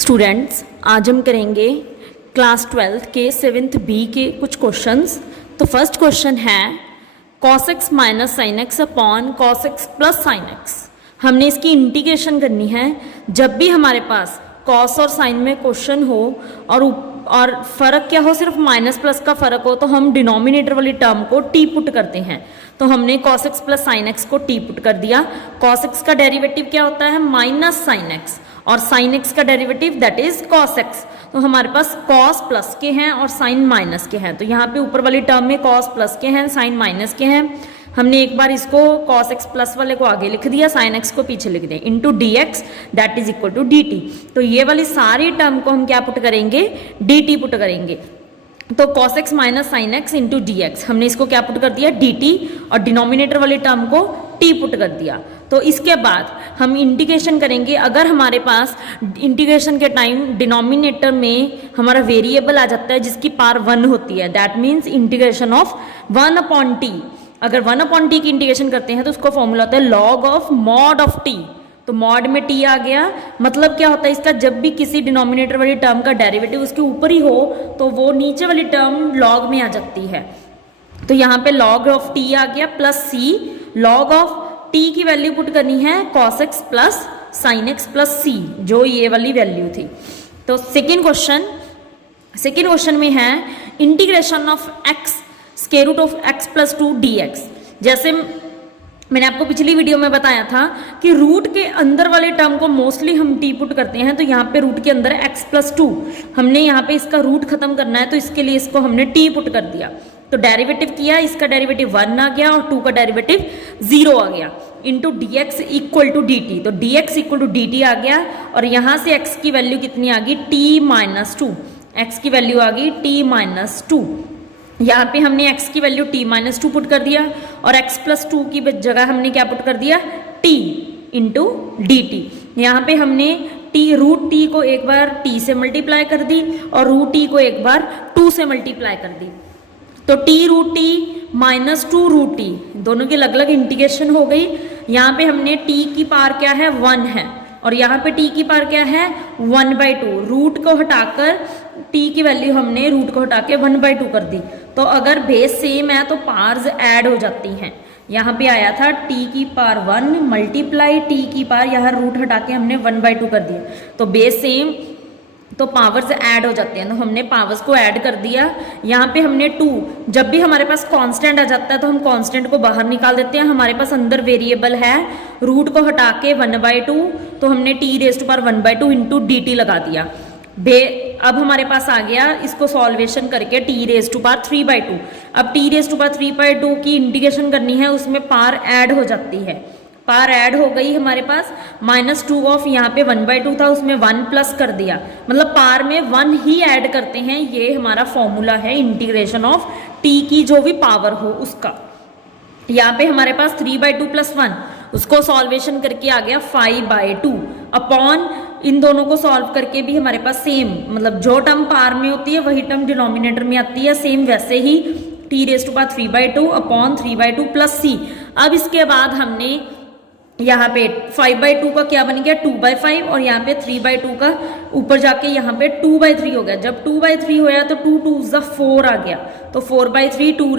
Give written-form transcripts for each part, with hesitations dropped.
Students, आज हम करेंगे क्लास 12 के 7th बी के कुछ क्वेश्चंस। तो फर्स्ट क्वेश्चन है cos x minus sine x upon cos x plus sine x. हमने इसकी इंटीग्रेशन करनी है। जब भी हमारे पास cos और साइन में क्वेश्चन हो और फर्क क्या हो, सिर्फ माइनस प्लस का फर्क हो, तो हम डिनोमिनेटर वाली टर्म को टी पुट करते हैं। तो हमने cos x plus sine x को टी पुट कर दिया। cos x का डेरिवेटिव क्या होता है? माइनस साइन एक्स, और साइन एक्स का derivative that is cos x। तो हमारे पास cos प्लस के हैं और साइन माइनस के हैं। तो यहाँ पे ऊपर वाली टर्म में cos प्लस के हैं, साइन माइनस के हैं। हमने एक बार इसको cos x प्लस वाले को आगे लिख दिया, साइन x को पीछे लिख दिया, into D x that is equal to D T. तो ये वाली सारी टर्म को हम क्या पुट करेंगे? डी टी पुट करेंगे। तो cos x minus sine x into D x, हमने इसको क्या पुट कर दिया? डी टी, और डिनोमिनेटर वाली टर्म को टी पुट कर दिया। तो इसके बाद हम इंटीग्रेशन करेंगे। अगर हमारे पास इंटीग्रेशन के टाइम डिनोमिनेटर में हमारा वेरिएबल आ जाता है जिसकी पावर 1 होती है, that means integration of 1 upon T. अगर 1 अपॉन टी की इंटीग्रेशन करते हैं तो उसका फॉर्मूला होता है log of mod of T. तो मॉड में टी आ गया, मतलब क्या होता है इसका? जब भी किसी डिनोमिनेटर वाली टर्म का डेरिवेटिव उसके ऊपर ही हो तो वो नीचे वाली टर्म लॉग में आ जाती है। तो यहाँ पे लॉग ऑफ टी आ गया plus C. Log of T की वैल्यू पुट करनी है cos x plus sine X plus C, जो ये वाली वैल्यू थी। तो सेकेंड क्वेश्चन में है integration of x square root of x plus 2 dx। जैसे मैंने आपको पिछली वीडियो में बताया था कि रूट के अंदर वाले टर्म को मोस्टली हम टी पुट करते हैं। तो यहाँ पे रूट के अंदर है x प्लस 2, हमने यहाँ पे इसका रूट खत्म करना है, तो इसके लिए इसको हमने टी पुट कर दिया। तो डेरिवेटिव किया, इसका डेरिवेटिव 1 आ गया और 2 का डेरिवेटिव 0 आ गया, into D x equal to D T. तो D x equal to D T आ गया, और यहाँ से x की वैल्यू कितनी आ गई? t minus 2। एक्स की वैल्यू आ गई t माइनस 2। यहाँ पे हमने x की वैल्यू t माइनस 2 पुट कर दिया, और x प्लस 2 की जगह हमने क्या पुट कर दिया? t into d T. यहाँ पे हमने रूट टी को एक बार t से मल्टीप्लाई कर दी और रूट टी को एक बार 2 से मल्टीप्लाई कर दी। तो t root t minus 2 root t, दोनों की अलग अलग इंटीग्रेशन हो गई। यहाँ पे हमने t की पावर क्या है? 1 है, और यहाँ पे t की पावर क्या है? 1/2। रूट को हटाकर t की वैल्यू हमने रूट को हटा के 1/2 कर दी। तो अगर बेस सेम है तो पावर्स ऐड हो जाती हैं। यहाँ पे आया था t की पावर 1 मल्टीप्लाई t की पावर, यहाँ रूट हटा के हमने 1/2 कर दिया। तो बेस सेम तो पावर्स ऐड हो जाते हैं, तो हमने पावर्स को ऐड कर दिया। यहाँ पे हमने 2, जब भी हमारे पास कांस्टेंट आ जाता है तो हम कांस्टेंट को बाहर निकाल देते हैं। हमारे पास अंदर वेरिएबल है, रूट को हटा के 1/2, तो हमने t raise to power 1/2 into d t लगा दिया। अब हमारे पास आ गया, इसको सॉल्वेशन करके t रेज़ टू पावर 3/2। अब t रेज़ टू पावर 3/2 की इंटीग्रेशन करनी है, उसमें पावर ऐड हो जाती है। पावर ऐड हो गई हमारे पास, -2 ऑफ यहाँ पे 1/2 था, उसमें 1 प्लस कर दिया, मतलब पावर में 1 ही ऐड करते हैं। ये हमारा फॉर्मूला है इंटीग्रेशन ऑफ t की जो भी पावर हो उसका। यहाँ पे हमारे पास 3/2 प्लस 1, उसको सॉल्वेशन करके आ गया 5/2 अपॉन इन दोनों को सॉल्व करके भी हमारे पास सेम, मतलब जो टर्म पावर में होती है वही टर्म डिनोमिनेटर में आती है, सेम वैसे ही t raise to power 3/2 upon 3/2 plus c। अब इसके बाद हमने यहाँ पे 5/2 का क्या बन गया? 2/5, और यहाँ पे 3/2 का ऊपर जाके यहाँ पे 2/3 हो गया। जब 2/3 होया तो 2 2 ज़ा 4 आ गया, तो 4/3 t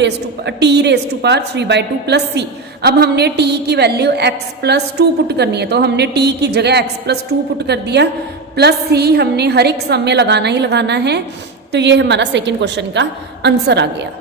raise to power 3/2 plus c। अब हमने t की वैल्यू x प्लस 2 पुट करनी है, तो हमने t की जगह x प्लस 2 पुट कर दिया, प्लस c हमने हर एक सम में लगाना ही लगाना है। तो ये हमारा सेकेंड क्वेश्चन का आंसर आ गया।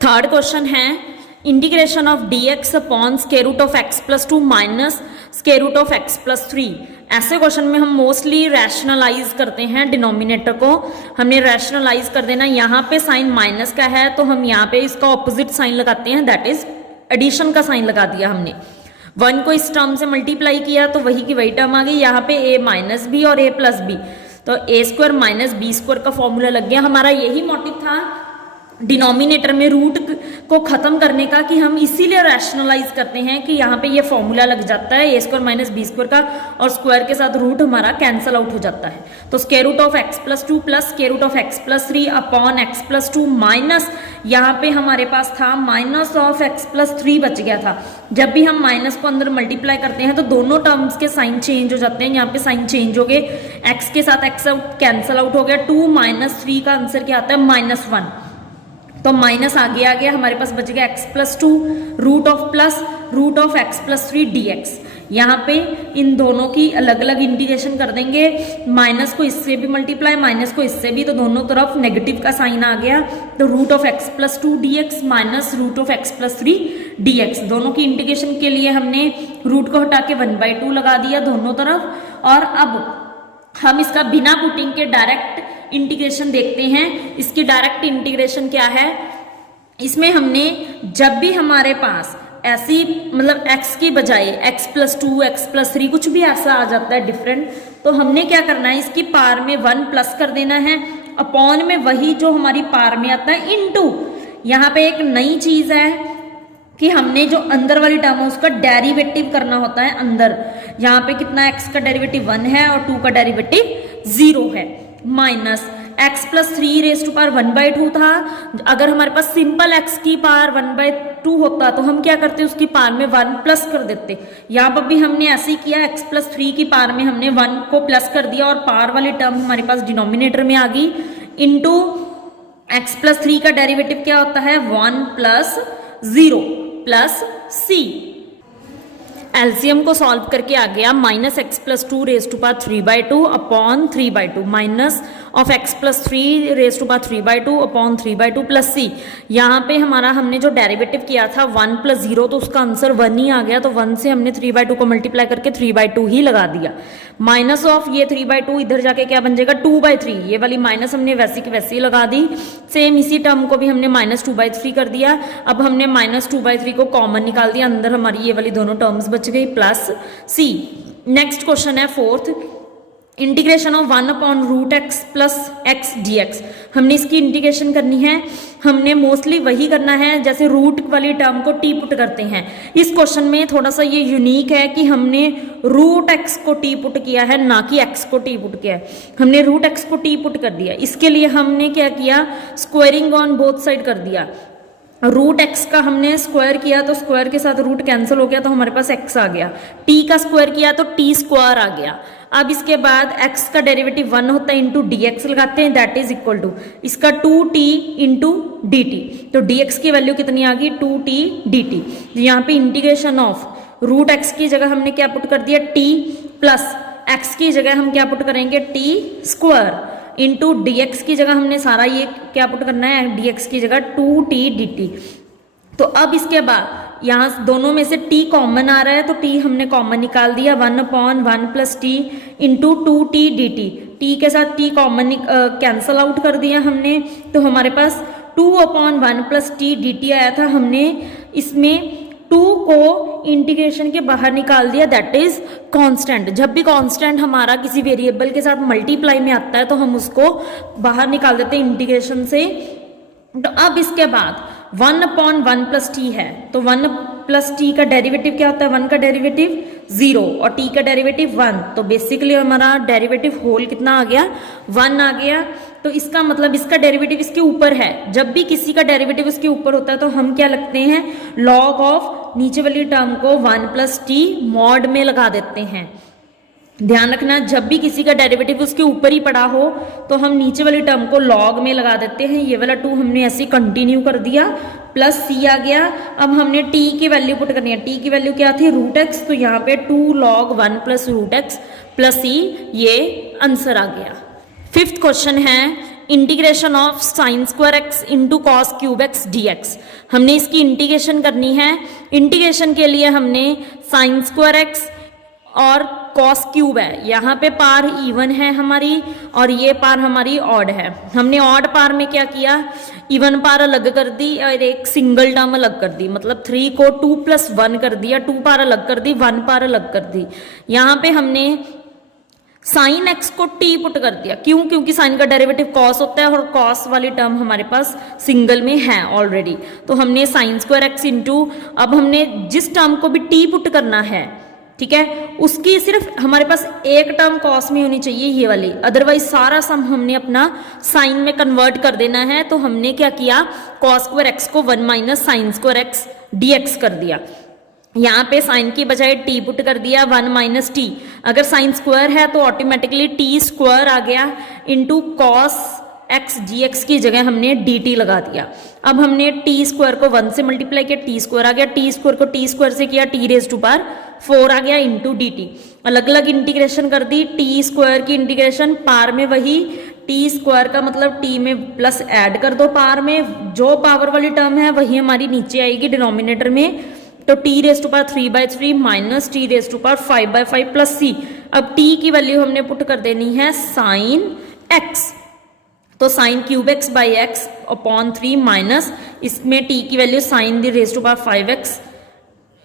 थर्ड क्वेश्चन है integration of dx upon square root of x plus 2 minus square root of x plus 3। ऐसे क्वेश्चन में हम मोस्टली रैशनलाइज करते हैं डिनोमिनेटर को, हमने रैशनलाइज कर देना। यहाँ पे साइन माइनस का है तो हम यहाँ पे इसका ऑपोजिट साइन लगाते हैं, दैट इज एडिशन का साइन लगा दिया हमने। 1 को इस टर्म से मल्टीप्लाई किया तो वही की वही टर्म आ गई। यहाँ पे a माइनस बी और a प्लस बी, तो a² माइनस बी² का फॉर्मूला लग गया। हमारा यही मोटिव था डिनोमिनेटर में रूट को खत्म करने का कि हम इसीलिए रैशनलाइज करते हैं कि यहाँ पे ये फॉर्मूला लग जाता है a² माइनस b² का, और स्क्वायर के साथ रूट हमारा कैंसल आउट हो जाता है। तो square root of x+2 plus square root of x+3 upon x+2 minus, यहाँ पे हमारे पास था माइनस ऑफ x+3 बच गया था। जब भी हम माइनस को अंदर मल्टीप्लाई करते हैं तो दोनों टर्म्स के साइन चेंज हो जाते हैं। यहाँ पे साइन चेंज हो गए, x के साथ x आउट कैंसल आउट हो गया। 2 माइनस 3 का आंसर क्या आता है? -1। तो माइनस आगे आ गया, हमारे पास बच गया x+2 root of plus root of x+3 dx। यहाँ पे इन दोनों की अलग अलग इंटीग्रेशन कर देंगे, माइनस को इससे भी मल्टीप्लाई, माइनस को इससे भी, तो दोनों तरफ नेगेटिव का साइन आ गया। तो root of x+2 dx minus root of x+3 dx, दोनों की इंटीग्रेशन के लिए हमने रूट को हटा के 1/2 लगा दिया दोनों तरफ। और अब हम इसका बिना पुटिंग के डायरेक्ट इंटीग्रेशन देखते हैं। इसकी डायरेक्ट इंटीग्रेशन क्या है? इसमें हमने जब भी हमारे पास ऐसी मतलब x की बजाय x+2 x+3 कुछ भी ऐसा आ जाता है डिफरेंट, तो हमने क्या करना है, इसकी पार में 1 प्लस कर देना है, अपॉन में वही जो हमारी पार में आता है इनटू। यहाँ पे एक नई चीज है कि हमने जो अंदर वाली टर्म है उसका डेरिवेटिव करना होता है अंदर। यहाँ पे कितना x का डेरिवेटिव 1 है और 2 का डेरिवेटिव 0 है, minus x+3 raise to power 1/2 था। अगर हमारे पास सिंपल x की पावर 1/2 होता तो हम क्या करते, उसकी पावर में 1 प्लस कर देते। यहाँ पर भी हमने ऐसे ही किया, x+3 की पावर में हमने 1 को प्लस कर दिया और पावर वाली टर्म हमारे पास डिनोमिनेटर में आ गई, इनटू x+3 का डेरिवेटिव क्या होता है 1 + 0 + c। एलसीएम को सॉल्व करके आ गया -x+2 raise to power 3/2 upon 3/2 minus of x+3 raise to power 3/2 upon 3/2 plus c। यहाँ पे हमारा हमने जो डेरिवेटिव किया था 1 + 0, तो उसका आंसर 1 ही आ गया। तो 1 से हमने 3/2 को मल्टीप्लाई करके 3/2 ही लगा दिया। माइनस ऑफ ये 3/2 इधर जाके क्या बन जाएगा 2/3। ये वाली माइनस हमने वैसी की वैसी लगा दी। सेम इसी टर्म को भी हमने -2/3 कर दिया। अब हमने -2/3 को कॉमन निकाल दिया, अंदर हमारी ये वाली दोनों टर्म्स बच गई प्लस c। नेक्स्ट क्वेश्चन है 4th, integration of 1/√x + x dx। हमने इसकी इंटीग्रेशन करनी है। हमने मोस्टली वही करना है जैसे रूट वाली टर्म को टी पुट करते हैं। इस क्वेश्चन में थोड़ा सा ये यूनिक है कि हमने √x को टी पुट किया है, ना कि x को टी पुट किया है। हमने √x को टी पुट कर दिया। इसके लिए हमने क्या किया, स्क्वायरिंग ऑन बोथ साइड कर दिया। √x का हमने स्क्वायर किया तो स्क्वायर के साथ रूट कैंसिल हो गया, तो हमारे पास x आ गया। t का स्क्वायर किया तो t² आ गया। अब इसके बाद x का डेरिवेटिव 1 होता है, इंटू dx लगाते हैं, दैट इज इक्वल टू इसका 2t इंटू dt। तो dx की वैल्यू कितनी आ गई 2t dt। यहाँ पे इंटीग्रेशन ऑफ √x की जगह हमने क्या पुट कर दिया t प्लस x की जगह हम क्या पुट करेंगे t² इंटू dx की जगह हमने सारा ये क्या पुट करना है, dx की जगह 2t dt। तो अब इसके बाद यहाँ दोनों में से t कॉमन आ रहा है, तो t हमने कॉमन निकाल दिया 1/1 + t into 2t dt। t के साथ t कॉमन कैंसल आउट कर दिया हमने, तो हमारे पास 2/1 + t dt आया था। हमने इसमें 2 को इंटीग्रेशन के बाहर निकाल दिया, दैट इज कांस्टेंट। जब भी कांस्टेंट हमारा किसी वेरिएबल के साथ मल्टीप्लाई में आता है तो हम उसको बाहर निकाल देते हैं इंटीग्रेशन से। तो अब इसके बाद 1/1 + t है, तो 1 + t का डेरिवेटिव क्या होता है, 1 का डेरिवेटिव 0 और t का डेरिवेटिव 1। तो बेसिकली हमारा डेरिवेटिव होल कितना आ गया 1 आ गया। तो इसका मतलब इसका डेरिवेटिव इसके ऊपर है। जब भी किसी का डेरिवेटिव इसके ऊपर होता है तो हम क्या लगते हैं, लॉग ऑफ नीचे वाली टर्म को 1 + t मॉड में लगा देते हैं। ध्यान रखना, जब भी किसी का डेरिवेटिव उसके ऊपर ही पड़ा हो तो हम नीचे वाली टर्म को लॉग में लगा देते हैं। ये वाला 2 हमने ऐसे कंटिन्यू कर दिया, प्लस c आ गया। अब हमने t की वैल्यू पुट करनी है। t की वैल्यू क्या थी √x, तो यहाँ पे 2 log 1 + √x प्लस c, ये आंसर आ गया। 5th क्वेश्चन है integration of sin² x into cos³ x dx। हमने इसकी इंटीग्रेशन करनी है। इंटीग्रेशन के लिए हमने sin² x और cos³ है, यहाँ पे पार इवन है हमारी और ये पार हमारी ऑड है। हमने ऑड पार में क्या किया, इवन पार अलग कर दी और एक सिंगल टर्म अलग कर दी, मतलब 3 को 2 + 1 कर दिया, 2 पार अलग कर दी, 1 पार अलग कर दी। यहाँ पे हमने साइन एक्स को टी पुट कर दिया, क्यों? क्योंकि साइन का डेरिवेटिव कॉस होता है और कॉस वाली टर्म हमारे पास सिंगल में है ऑलरेडी, तो हमने साइन स्क्वायर एक्स इंटू, अब हमने जिस टर्म को भी टी पुट करना है, ठीक है, उसकी सिर्फ हमारे पास एक टर्म कॉस में होनी चाहिए ये वाली, अदरवाइज सारा सम हमने अपना साइन में कन्वर्ट कर देना है। तो हमने क्या किया, कॉस स्क्वायर एक्स को 1 minus sine square x dx कर दिया। यहाँ पे साइन की बजाय टी पुट कर दिया 1 माइनस टी, अगर साइन स्क्वायर है तो ऑटोमेटिकली टी स्क्वायर आ गया इंटू कॉस एक्स dx की जगह हमने dt लगा दिया। अब हमने टी स्क्वायर को 1 से मल्टीप्लाई किया, टी स्क्वायर आ गया, टी स्क्वायर को टी स्क्वायर से किया, टी रेज टू पावर 4 आ गया इंटू dt। अलग अलग इंटीग्रेशन कर दी, टी स्क्वायर की इंटीग्रेशन पार में वही, टी स्क्वायर का मतलब टी में प्लस ऐड कर दो, पार में जो पावर वाली टर्म है वही हमारी नीचे आएगी डिनोमिनेटर में, तो T raise to power 3/3 minus T raise to power 5/5 plus C. अब टी की वैल्यू हमने पुट कर देनी है साइन एक्स, तो sine cube X by X upon 3 minus इसमें टी की वैल्यू साइन दी raise to power 5x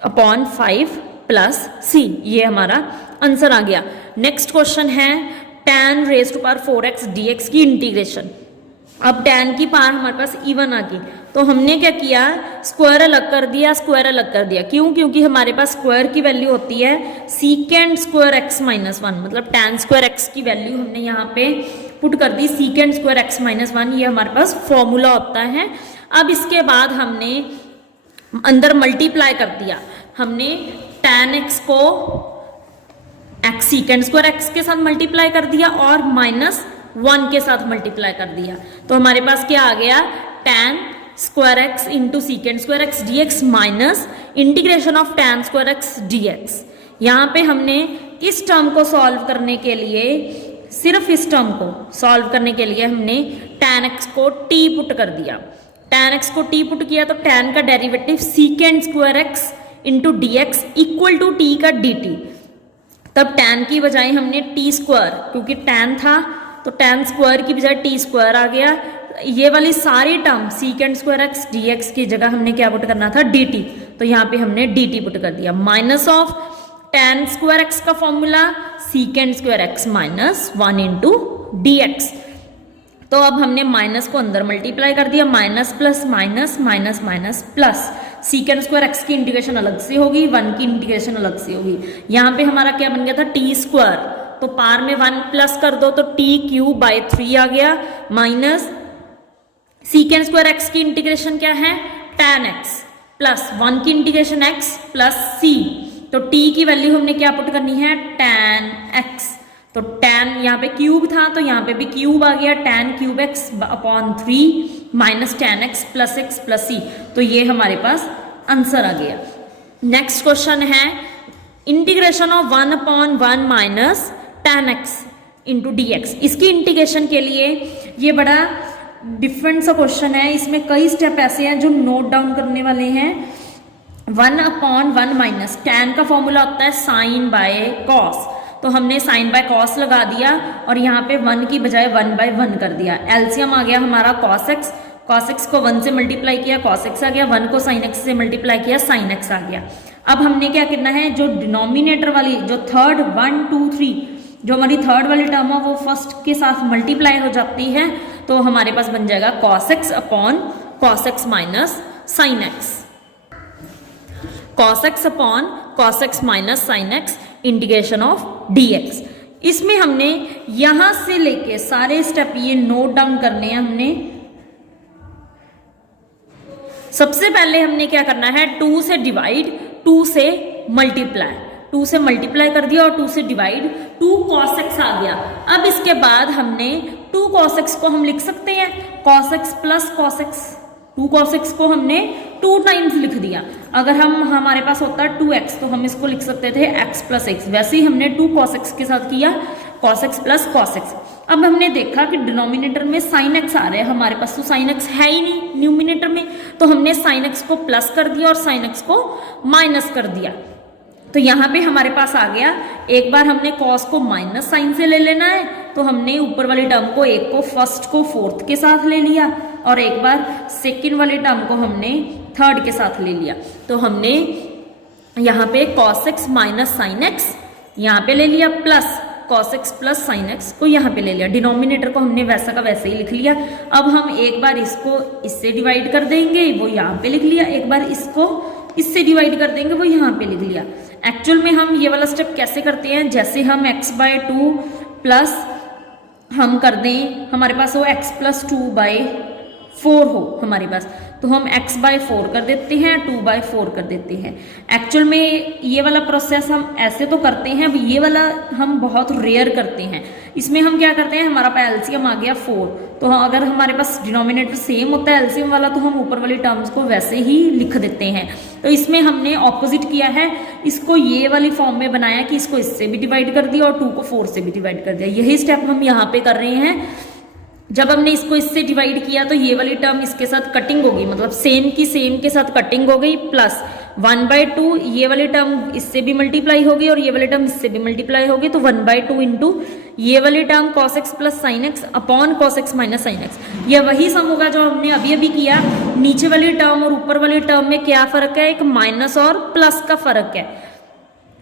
upon 5 plus C, ये हमारा आंसर आ गया। नेक्स्ट क्वेश्चन है tan raise to power 4x dx की इंटीग्रेशन। अब tan की पावर हमारे पास इवन आ गई, तो हमने क्या किया, स्क्वायर अलग कर दिया, स्क्वायर अलग कर दिया, क्यों? क्योंकि हमारे पास स्क्वायर की वैल्यू होती है सीकेंड स्क्वायर एक्स माइनस 1, मतलब tan स्क्वायर एक्स की वैल्यू हमने यहाँ पे पुट कर दी सीकेंड स्क्वायर एक्स माइनस 1, ये हमारे पास फॉर्मूला होता है। अब इसके बाद हमने अंदर मल्टीप्लाई कर दिया, हमने tan एक्स को एक्स सीकेंड स्क्वायर एक्स के साथ मल्टीप्लाई कर दिया और माइनस 1 के साथ मल्टीप्लाई कर दिया, तो हमारे पास क्या आ गया, tan square x into सीकेंड square x dx minus integration of tan square x dx। यहाँ पे हमने इस टर्म को सॉल्व करने के लिए, सिर्फ इस टर्म को सॉल्व करने के लिए हमने tan x को t पुट कर दिया, tan x को t पुट किया तो tan का derivative secant square x into dx equal to t का dt। तब tan की बजाय हमने t स्क्वायर, क्योंकि tan था तो tan स्क्वायर की बजाय t स्क्वायर आ गया, ये वाली सारी टर्म सीकेंड स्क्वायर एक्स dx की जगह हमने क्या पुट करना था, dt, तो यहाँ पे हमने dt पुट कर दिया, minus of tan square X का formula secant square X minus 1 into dx। तो अब हमने माइनस को अंदर मल्टीप्लाई कर दिया, minus plus minus minus minus plus, सीकेंड square x की इंटीग्रेशन अलग से होगी, 1 की इंटीग्रेशन अलग से होगी। यहाँ पे हमारा क्या बन गया था, टी स्क्वायर, तो पार में 1 प्लस कर दो तो टी क्यूब बाई 3 आ गया, माइनस सीकेंड स्क्वायर एक्स की इंटीग्रेशन क्या है, tan x प्लस 1 की इंटीग्रेशन x प्लस c, तो t की वैल्यू हमने क्या पुट करनी है, tan x, तो tan यहाँ पे क्यूब था तो यहाँ पे भी क्यूब आ गया, tan cube x upon 3 minus tan x plus c, तो ये हमारे पास आंसर आ गया। नेक्स्ट क्वेश्चन है integration of 1 upon 1 minus tan x into dx। इसकी इंटीग्रेशन के लिए ये बड़ा डिफरेंट सा क्वेश्चन है, इसमें कई स्टेप ऐसे हैं जो नोट डाउन करने वाले हैं। 1 अपॉन 1 माइनस tan का फॉर्मूला होता है साइन बाय कॉस, तो हमने साइन बाय कॉस लगा दिया और यहाँ पे 1 की बजाय 1/1 कर दिया, एलसीएम आ गया हमारा cos x को 1 से मल्टीप्लाई किया cos x आ गया, 1 को sin x से मल्टीप्लाई किया sin x आ गया। अब हमने क्या करना है, जो डिनोमिनेटर वाली जो थर्ड 1 2 3 जो हमारी थर्ड वाली टर्म है वो फर्स्ट के साथ मल्टीप्लाई हो जाती है, तो हमारे पास बन जाएगा cos x upon cos x minus sin x, cos x upon cos x minus sin x integration of dx। इसमें हमने यहां से लेके सारे स्टेप ये नोट डाउन करने हैं हमने। सबसे पहले हमने क्या करना है, 2 से डिवाइड 2 से मल्टीप्लाई, 2 से मल्टीप्लाई कर दिया और 2 से डिवाइड, 2 cos x आ गया। अब इसके बाद हमने 2 cos x को हम लिख सकते हैं cos x plus cos x, 2 cos x को हमने 2 टाइम्स लिख दिया। अगर हमारे पास होता है 2x तो हम इसको लिख सकते थे x प्लस x, वैसे ही हमने 2 cos x के साथ किया cos x plus cos x। अब हमने देखा कि डिनोमिनेटर में sin x आ रहा है, हमारे पास तो sin x है ही नहीं न्यूमिनेटर में, तो हमने sin x को प्लस कर दिया और sin x को माइनस कर दिया, तो यहाँ पे हमारे पास आ गया। एक बार हमने cos को माइनस साइन से ले लेना है, तो हमने ऊपर वाली टर्म को एक को फर्स्ट को फोर्थ के साथ ले लिया और एक बार सेकेंड वाली टर्म को हमने थर्ड के साथ ले लिया, तो हमने यहाँ पे cos x minus sine x यहाँ पे ले लिया plus cos x plus sin x को यहाँ पे ले लिया, डिनोमिनेटर को हमने वैसा का वैसे ही लिख लिया। अब हम एक बार इसको इससे डिवाइड कर देंगे, वो यहाँ पे लिख लिया, एक बार इसको इससे डिवाइड कर देंगे, वो यहाँ पे लिख लिया। एक्चुअल में हम ये वाला स्टेप कैसे करते हैं, जैसे हम x/2 प्लस हम कर दें, हमारे पास हो x + 2/4 हो हमारे पास, तो हम x/4 कर देते हैं, 2/4 कर देते हैं। एक्चुअल में ये वाला प्रोसेस हम ऐसे तो करते हैं, ये वाला हम बहुत रेयर करते हैं। इसमें हम क्या करते हैं, हमारा पास एलसीएम आ गया 4, तो अगर हमारे पास डिनोमिनेटर सेम होता है एलसीएम वाला, तो हम ऊपर वाली टर्म्स को वैसे ही लिख देते हैं। तो इसमें हमने ऑपोजिट किया है, इसको ये वाली फॉर्म में बनाया कि इसको इससे भी डिवाइड कर दिया और 2 को 4 से भी डिवाइड कर दिया। यही स्टेप हम यहाँ पे कर रहे हैं। जब हमने इसको इससे डिवाइड किया तो ये वाली टर्म इसके साथ कटिंग होगी, मतलब सेम की सेम के साथ कटिंग हो गई, प्लस 1/2 ये वाली टर्म इससे भी मल्टीप्लाई होगी और ये वाली टर्म इससे भी मल्टीप्लाई होगी, तो 1/2 इंटू ये वाली term cos x plus sin x upon cos x minus sin x। ये वही सम होगा जो हमने अभी अभी किया। नीचे वाली टर्म और ऊपर वाली टर्म में क्या फर्क है, एक माइनस और प्लस का फर्क है।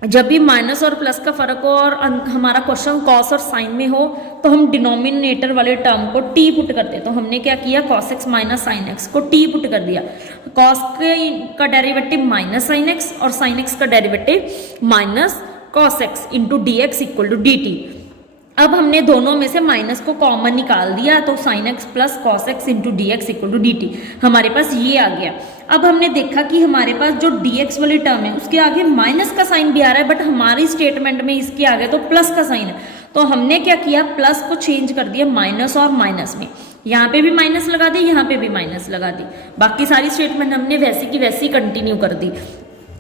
जब भी माइनस और प्लस का फर्क हो और हमारा क्वेश्चन कॉस और साइन में हो, तो हम डिनोमिनेटर वाले टर्म को टी पुट करते हैं। तो हमने क्या किया, cos x minus sine x को टी पुट कर दिया। cos का डेरिवेटिव माइनस साइन एक्स और साइन एक्स का derivative minus cos x into D x equal to D t. अब हमने दोनों में से माइनस को कॉमन निकाल दिया, तो sin x plus cos x into D x equal to D t हमारे पास ये आ गया। अब हमने देखा कि हमारे पास जो dx वाली टर्म है उसके आगे माइनस का साइन भी आ रहा है, बट हमारी स्टेटमेंट में इसके आगे तो प्लस का साइन है। तो हमने क्या किया, प्लस को चेंज कर दिया माइनस और माइनस में। यहाँ पे भी माइनस लगा दी, यहाँ पे भी माइनस लगा दी, बाकी सारी स्टेटमेंट हमने वैसी की वैसी कंटिन्यू कर दी।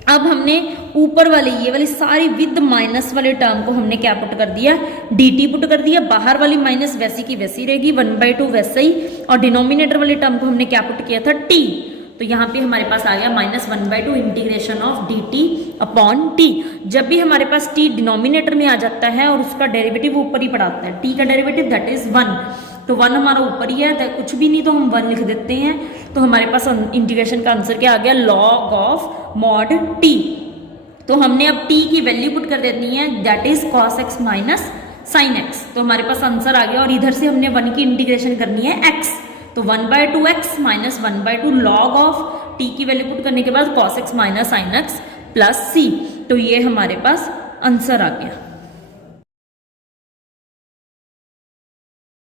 अब हमने ऊपर वाली ये वाली सारी विद माइनस वाले टर्म को हमने क्या पुट कर दिया, dt पुट कर दिया। बाहर वाली माइनस वैसी की वैसी रहेगी, 1/2 वैसे ही, और डिनोमिनेटर वाले टर्म को हमने क्या पुट किया था, t। तो यहाँ पे हमारे पास आ गया minus 1/2 integration of dt upon t। जब भी हमारे पास t डिनोमिनेटर में आ जाता है और उसका डेरिवेटिव ऊपर ही पड़ाता है, t का डेरिवेटिव दैट इज 1, तो 1 हमारा ऊपर ही है, कुछ भी नहीं तो हम 1 लिख देते हैं। तो हमारे पास इंटीग्रेशन का आंसर क्या आ गया, log ऑफ मॉड t। तो हमने अब t की वैल्यू पुट कर देनी है, that is cos x minus sin x। तो हमारे पास आंसर आ गया, और इधर से हमने 1 की इंटीग्रेशन करनी है x, तो 1/2x minus 1/2 log of t की वैल्यू पुट करने के बाद cos x minus sin x plus c। तो ये हमारे पास आंसर आ गया।